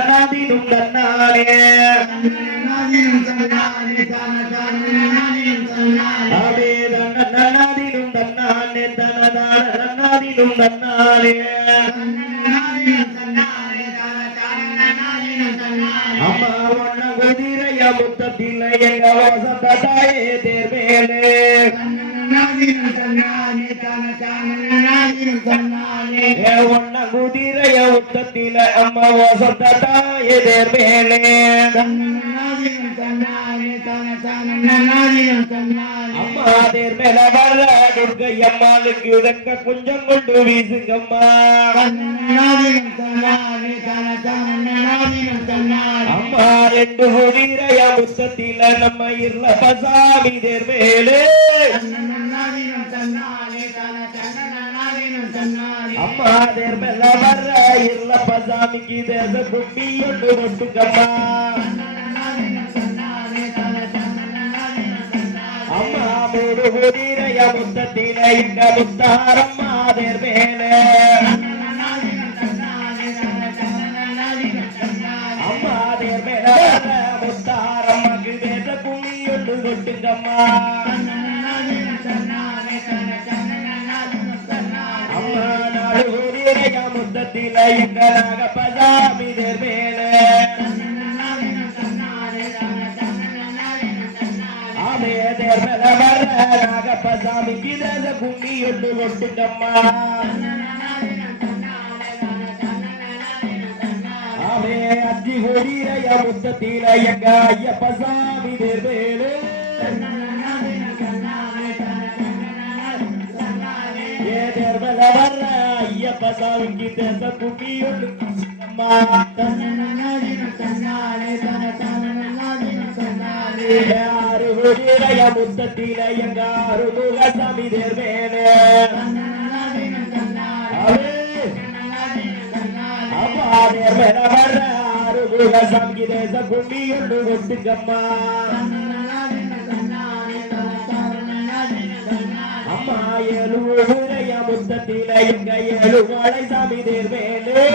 நாதினும் தன்னாலே அடே நாதினும் தன்னாலே தனதான நாதினும் தன்னாலே அம்மா ஒன்ன குதிரைய முத்தத்தில் எங்க வசந்த தாயே தேர்வேலே ஒன்ன குதிரைய முத்தத்தில அம்மா வசந்த தாயே தேர்வேலே அம்மா தேர்மேல வர துர்கை அம்மாளுக்கு உதக்க கொஞ்சம் கொண்டு வீசுங்கம்மா அம்மா ரெண்டு குதிரைய முத்தத்தில நம்ம இருள பசாமி தேர்வேலே அம்மா தேர்மேல வர இருள பசாமிக்கு தேச குட்டி ஒன்று ஒட்டுக்கம்மா அம்மா மூடு குதிரைய முத்தத்தில இந்த முத்தாரம்மா தேர்வேலே அம்மா தேர்வேல முத்தாரம்மாக்கு தேச குட்டி ஒன்று ஒட்டுக்கம்மா அம்மா நாடு குதிரைய முத்தத்தில இந்த நாகபசாமி தேர்வேலே நாகப்பசாமிக்கு தேச கும்மி ஒன்று ஒட்டுக்கம்மா ஆமே அத்தி குதிரைய முத்தத்தில எங்க ஐயப்பசாமி தேர்வேலே ஏ தேர்வல வர்ற ஐயப்பசாமிக்கு தேச கும்மி ஒட்டுக்கம்மா யாரு குதிரைய முத்தத்தில எங்க அருமுகசாமி தேர்வேலே அப்பா தேர்வேல வர்ற அருமுகசாமிக்கு தேச கும்மி ஒன்று ஒட்டுக்கம்மா அம்மா ஏழு குதிரைய முத்தத்தில எங்க ஏழு வாழை சாமி தேர்வேலே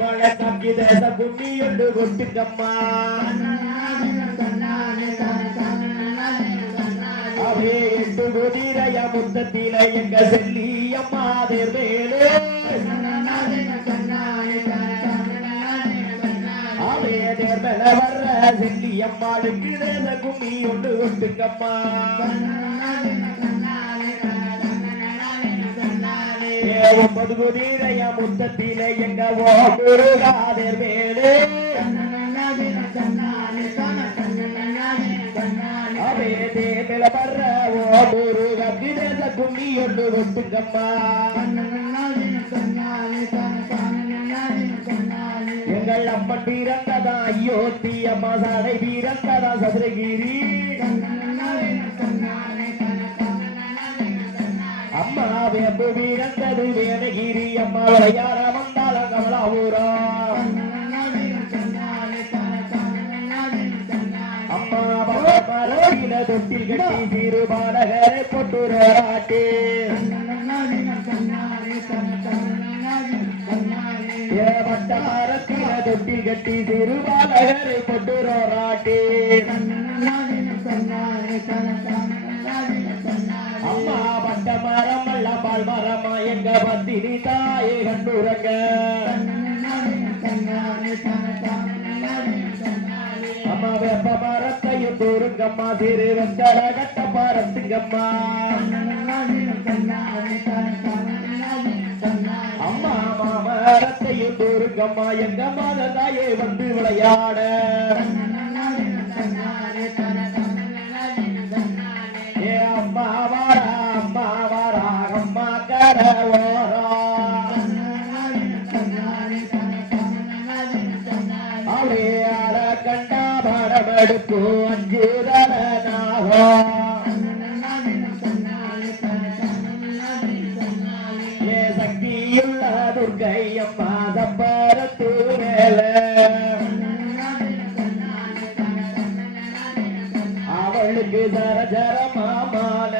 மழை கம்பி தேச கும்மி ஒன்று ஒட்டுக்கம்மா அவே எட்டு குதிரைய முத்தத்தில எங்க செல்லி அம்மா தேர்வேலே அவே தேர்வேல வர்ற செல்லி அம்மாளுக்கு தேச கும்மி ஒன்று ஒட்டுக்கம்மா ஒன்பது குதிரைய முத்தத்தில எங்க முருகா தேர்வேலே அவே தேர்வேல வர்ற முருகக்கு தேச கும்மி ஒன்று ஒட்டுக்கம்மா எங்கள் அப்பன் வீரங்கதா அயோத்தி அம்மா சாடை வீரங்கதா சதுரகிரி அம்மா வேம்பு வீரந்தது வேதகிரி அம்மா விளையாட வந்தால கமலாபுரா அம்மா பரவயில தொட்டில் கட்டி சிறு பாலகரை பொட்டுராட்டே வட்டாரத்தில தொட்டில் கட்டி சிறு பாலகரை பொட்டுராட்டே அம்மா பட்ட மரம் அல்ல பால் மரமா எங்க பத்தினி தாயே கண்டுரங்க அம்மா வெப்ப மரத்தையும் தூருங்கம்மா சிறு வெத்தல கட்ட பாரத்துங்கம்மா அம்மா மாமரத்தையும் தூருங்கம்மா எங்க மாத தாயே வந்து விளையாட அம்மா வாரா அம்மா வாரா அம்மா கரவாரா அவளே அற கண்டா படமெடுப்பு அஞ்சு தரனாகோ ஏ சக்தியுள்ள துர்கை அம்மா தப்பரத்து மேல அவளுக்கு ஜர ஜர மாமால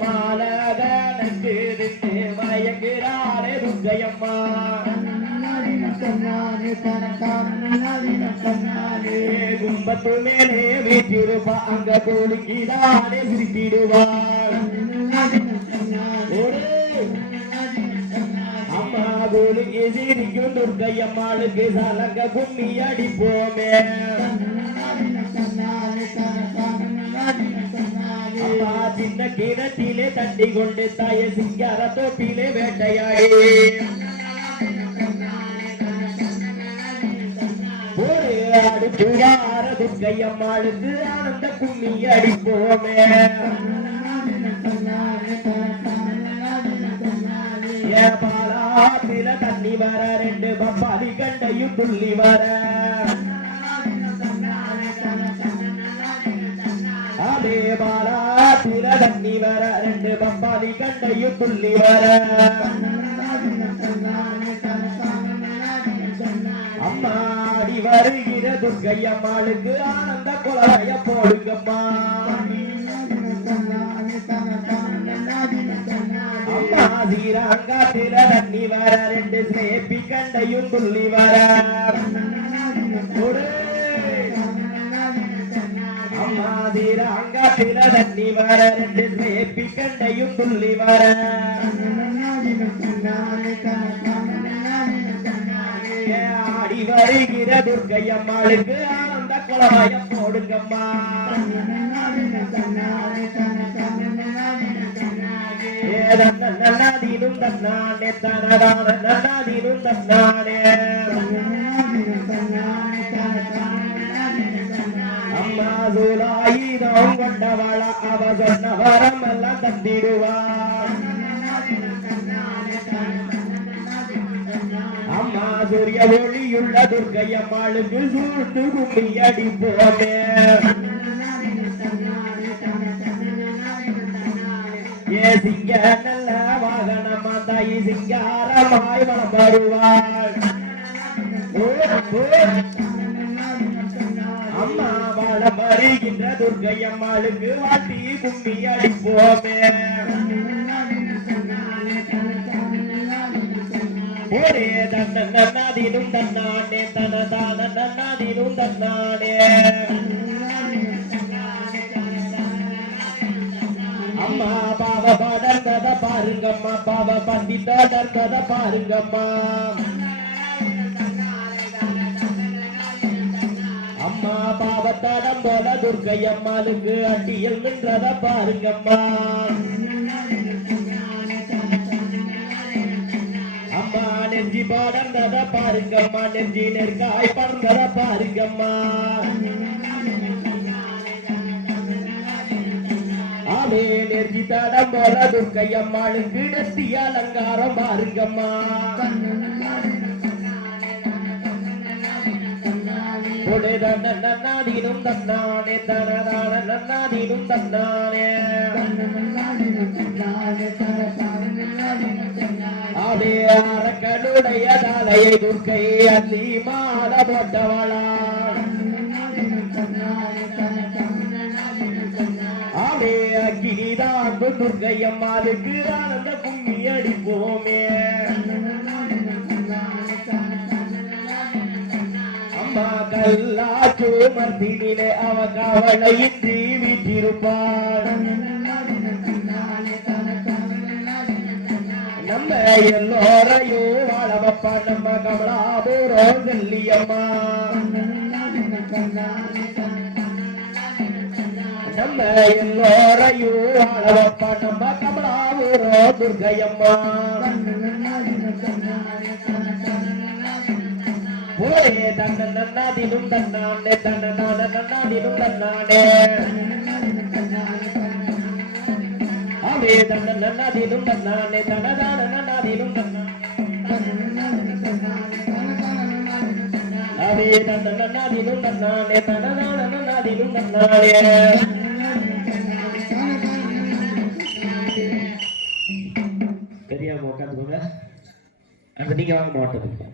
மாலகனுக்கு திட்டு மயங்குறாளே துர்க்கையம்மா கும்பத்து மேலே வீட்டிருப்பா அங்க கோழிக்கிறாளே சிரிப்பிடுவாள் அம்மா கோழிக்கு சிரிக்கும் துர்க்கையம்மாளுக்கு சலங்க கும்மி அடிப்போமே அம்மா சின்ன கிணத்திலே தட்டி கொண்டு தாய சிங்கார தோப்பிலே வேட்டையாடி ஒரு அடுப்புகார துர்க்கையம்மாளுக்கு ஆனந்த கும்மி அடிப்போமே பாலாத்தில தண்ணி வர ரெண்டு பப்பாளி கண்டையும் துள்ளி வர அதே பாலாத்தில தண்ணி வர ரெண்டு பப்பாளி கண்டையும் துள்ளி வர அம்மாடி வருகிற துர்க்கையம்மாளுக்கு ஆனந்த குழாய போடுங்கம்மா அம்மா சீராங்காத்தில தண்ணி வர ரெண்டு சேப்பி கண்டையும் துள்ளி வர அம்மா சீராங்காத்தில தண்ணி வர ரெண்டு சேப்பி கண்டையும் துள்ளி வர ஆடி வருகிற துர்க்கையம்மாளுக்கு ஆனந்த குழாய போடுங்கம்மா நன்னாதீனும் தன்னானே தனதான நன்னாதீனும் தன்னானே அம்மா சூலாயுதம் கொண்டவள அவ சொன்ன வரம் எல்லாம் தந்திடுவா அம்மா சூரிய ஒளியுள்ள துர்க்கையம்மாளுக்கு சூட்டு கும்மி அடிப்போமே சிங்க நல்ல வாகனமா தாயி சிங்காரமாய் வளம் வருவாள் அம்மா வளம் வருகின்ற துர்க்கையம்மாளுக்கு வாட்டி கும்மி அடிப்போமே ஒரே தன்ன நன்னாதினும் தன்னானே தனதான நன்னாதினும் தன்னானே அம்மா பாவ படர்ந்தத பாருங்கம்மா பாவ பந்தி தடர்ந்தத பாருங்கம்மா அம்மா பாவத்தடம் போல துர்க்கையம்மாளுக்கு அட்டியில் நின்றத பாருங்கம்மா அம்மா நெஞ்சி படர்ந்தத பாருங்கம்மா நெஞ்சி நெற்காய் பறந்தத பாருங்கம்மா நெருங்கி தடம் போல துர்க்கையம்மாளுக்கு நெத்தி அலங்காரம் பாருங்கம்மா நன்னாதீனும் தன்னானே தனதான நன்னாதீனும் தன்னானே அதே அரக்கனுடைய தலையை துர்க்கை அள்ளி மாட போட்டவளா அக்கினிதாக்கு துர்க்கையம்மாளுக்கு ஆனந்த கும்மி அடிப்போமே அம்மா கல்லாச்சு மர்த்தினிலே அவ கவலையின்றி வீற்றிருப்பாள் நம்ம எல்லோரையும் வாழ வைப்பா நம்ம கமலாபுரம் செல்லியம்மா நம்ம எல்லோரையும் வாழ வைப்பா நம்ம கமலாபுரம் துர்க்கையம்மா ஒரே தன்ன நன்னாதினும் தன்னானே தன்னதான நன்னாதினும் தன்னானே அவே தன்ன நன்னாதினும் தன்னானே தன்னதான நன்னாதினும் அவே தன்ன நன்னாதினும் தன்னானே தன்னதான நன்னாதினும் தன்னானே தெரியாம உட்காந்துக்கோங்க. அந்த நீங்க வாங்க மாட்டோம்.